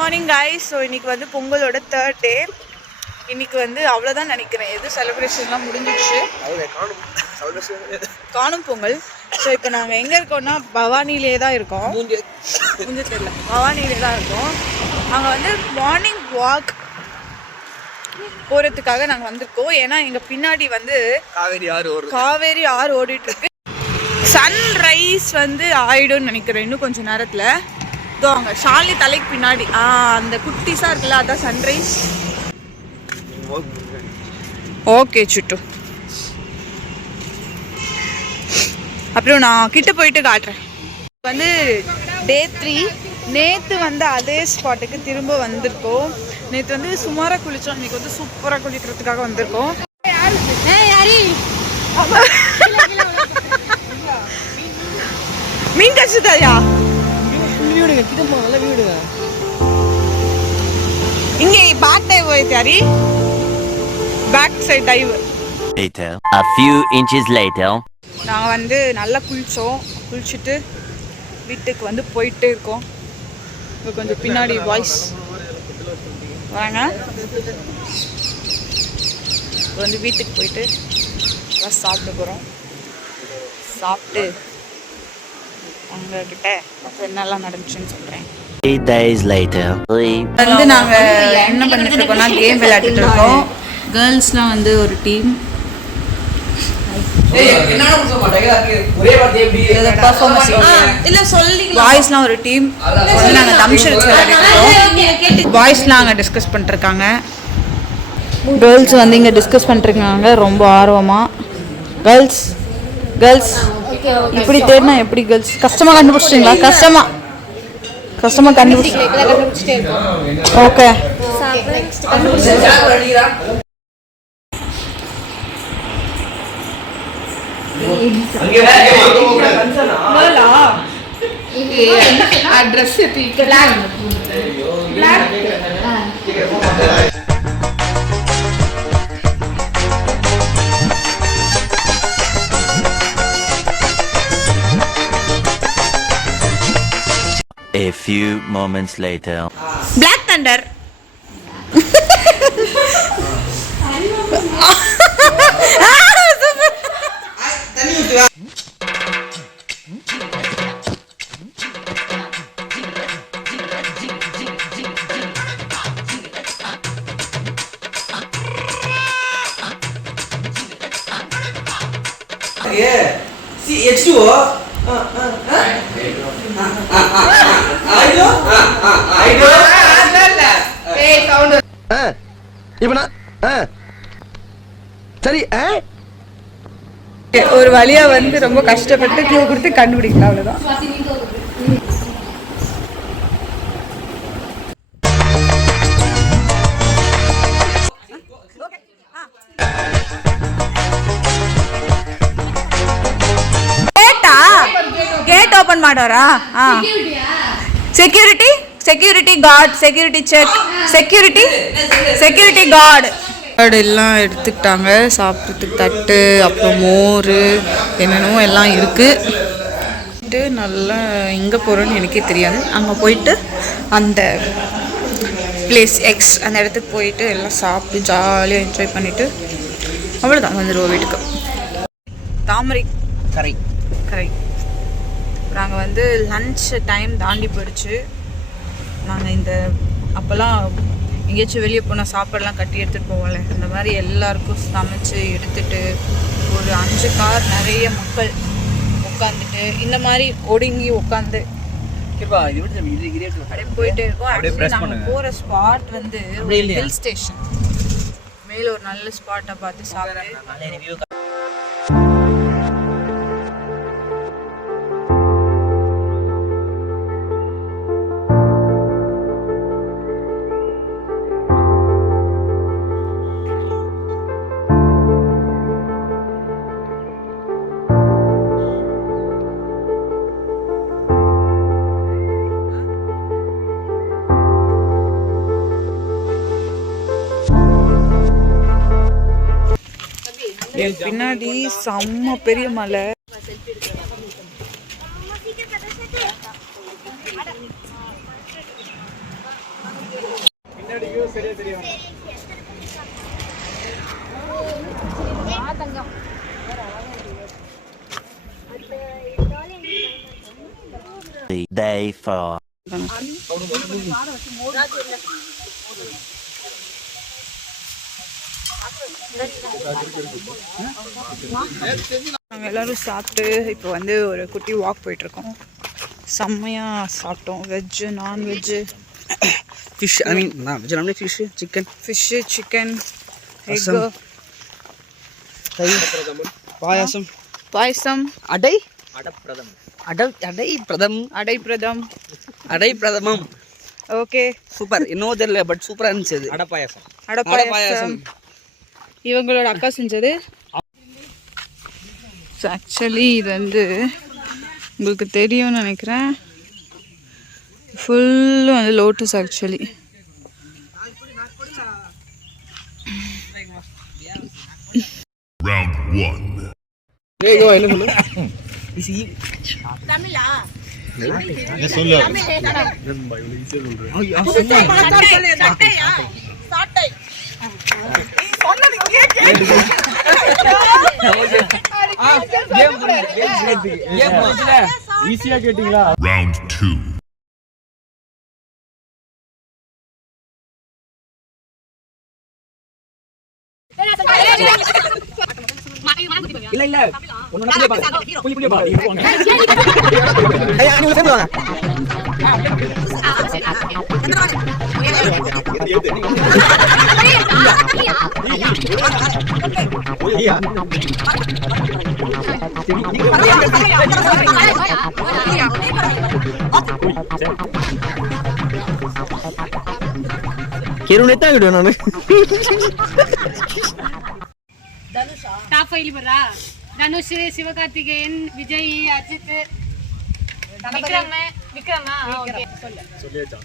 Morning guys. So இன்னைக்கு வந்து பொங்கலோட 3rd டே. இன்னைக்கு வந்து அவ்வளோதான் நினைக்கிறேன், எது செலிப்ரேஷன்லாம் முடிஞ்சிடுச்சு. காணும் பொங்கல். ஸோ இப்போ நாங்கள் எங்கே இருக்கோம்னா பவானிலே தான் இருக்கோம். கொஞ்சம் தெரியல, பவானிலே தான் இருக்கோம். அங்கே வந்து மார்னிங் வாக் போகிறதுக்காக நாங்கள் வந்திருக்கோம். ஏன்னா எங்கள் பின்னாடி வந்து காவேரி ஆறு ஓடிட்டுருக்கு. சன்ரைஸ் வந்து ஆயிடும்னு நினைக்கிறேன் இன்னும் கொஞ்சம் நேரத்தில். அங்க ஷாலினி தலைக்கு பின்னாடி அந்த குட்டிஸா இருக்குல்ல, அதான் சன்ரைஸ். ஓகே சுட்டு, அப்புறம் நான் கிட்ட போயிட்டு காட்டுறேன். வந்து டே 3. நேற்று வந்து அதே ஸ்பாட்டுக்கு திரும்ப வந்திருக்கோம். நேற்று வந்து சுமாராக குளித்தோம், இன்னைக்கு வந்து சூப்பராக குளிக்கிறதுக்காக வந்திருக்கோம். மீன் கடிச்சுதாயா? இங்க பேக் டைவ் போயிட்டாரி, back side dive. A few inches later நாங்க வந்து நல்லா குளிச்சோம். குளிச்சுட்டு வீட்டுக்கு வந்து போயிட்டே இருக்கோம். இப்போ கொஞ்சம் பின்னாடி வாய்ஸ் வாங்க. இப்போ வந்து வீட்டுக்கு போயிட்டு சாப்பிட போகிறோம். சாப்பிட்டு உங்ககிட்ட என்னெல்லாம் நடந்துச்சுன்னு சொல்கிறேன். 3 days later வந்து நாங்கள் என்ன பண்ணிட்டு இருக்கோம்னா கேம் விளையாடிட்டு இருக்கோம். கேர்ள்ஸ்லாம் வந்து ஒரு டீம், பாய்ஸ்லாம் ஒரு டீம். வந்து நாங்கள் தம்ஷர் வச்சு விளையாடிட்டு இருக்கோம். பாய்ஸ்லாம் அங்கே டிஸ்கஸ் பண்ணிட்டுருக்காங்க, கேர்ள்ஸ் வந்து இங்கே டிஸ்கஸ் பண்ணிட்டுருக்காங்க ரொம்ப ஆர்வமாக. கேர்ள்ஸ் இப்படி தேடினா எப்படி கேர்ள்ஸ்? கஷ்டமாக கண்டுபிடிச்சிட்டிங்களா? கஷ்டமாக கண்டுபிடிச்சிட்டே. Okay, address A few moments later Black Thunder. H2O. ஒரு வழியா வந்து ரொம்ப கஷ்டப்பட்டு க்ளூ கொடுத்து கண்டுபிடிக்கலாம், அவ்வளவுதான். ಗೇಟ್ ಓಪನ್ ಮಾಡೋರಾ? Security guard, security check, security guard எல்லாம் எடுத்துக்கிட்டாங்க. சாப்பிட்றதுக்கு தட்டு, அப்புறம் மோர், என்னென்னமோ எல்லாம் இருக்குது. நல்லா எங்கே போகிறோன்னு எனக்கே தெரியாது. அங்கே போயிட்டு அந்த பிளேஸ் எக்ஸ் அந்த இடத்துக்கு போயிட்டு எல்லாம் சாப்பிட்டு ஜாலியாக என்ஜாய் பண்ணிவிட்டு அவ்வளோதான் வந்துடுவோம் வீட்டுக்கு. தாமரை கரை. நாங்கள் வந்து லன்ச் டைம் தாண்டி போயிடுச்சு. நாங்கள் இந்த அப்போல்லாம் எங்கேயாச்சும் வெளியே போனால் சாப்பாடெல்லாம் கட்டி எடுத்துகிட்டு போவோம்ல, அந்த மாதிரி எல்லாருக்கும் சமைச்சு எடுத்துகிட்டு ஒரு 5 கார் நிறைய மக்கள் உட்காந்துட்டு இந்த மாதிரி ஒடுங்கி உட்காந்து அப்படியே போயிட்டே இருக்கோம். ஆக்சுவலி நாங்கள் போகிற ஸ்பாட் வந்து ஹில் ஸ்டேஷன், மேலே ஒரு நல்ல ஸ்பாட்டை பார்த்து சாப்பிட்டு பின்னாடி செம்ம பெரிய மலை. Day 4. நாங்கள் எல்லோரும் சாப்பிட்டு இப்போ வந்து ஒரு குட்டி வாக் போயிட்டுருக்கோம். செம்மையாக சாப்பிட்டோம். வெஜ்ஜு, நான்வெஜ்ஜு, ஃபிஷ், ஐ மீன் veg non veg, fish, chicken, egg, payasam, adapradhaman. Okay, super. இன்னும் தெரியல, பட் சூப்பராக இருந்துச்சு. அது அடைப்பாயசம் இவங்களோட அக்கா செஞ்சது. ஆக்சுவலி இது வந்து உங்களுக்கு தெரியும்னு நினைக்கிறேன். ஃபுல்லும் வந்து லோட்டஸ். Actually Round 1. Round 2. இல்ல ஒண்ணு ಟಾಪ್ 5 ಬರ್ರಾ? ಧನುಷ್, ಶಿವಕಾರ್ತಿಕೇಯನ್, ವಿಜಯ್, ಅಜಿತ್, ವಿಕ್ರಮ. ಓಕೆ சொல்லியாச்சா?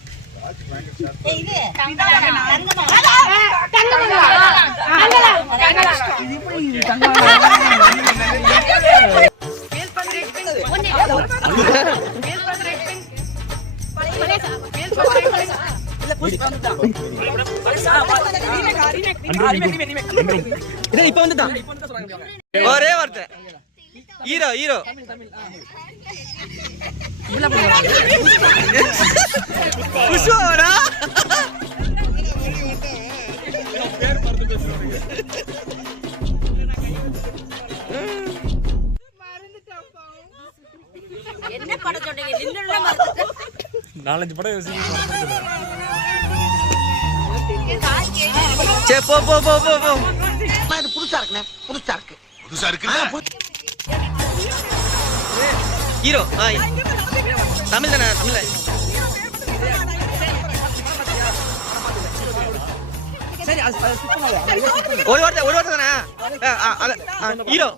இது இப்ப வந்துதான் ஒரே வார்த்தை. ஹீரோ குஷோரா என்ன படம் சொன்னீங்க? 4-5 படம் யோசிச்சு சே போ இது புதுசா இருக்கு. ஹீரோ தமிழ் தானே? தமிழ் சரி. ஒரு வார்த்தை தானே? ஹீரோ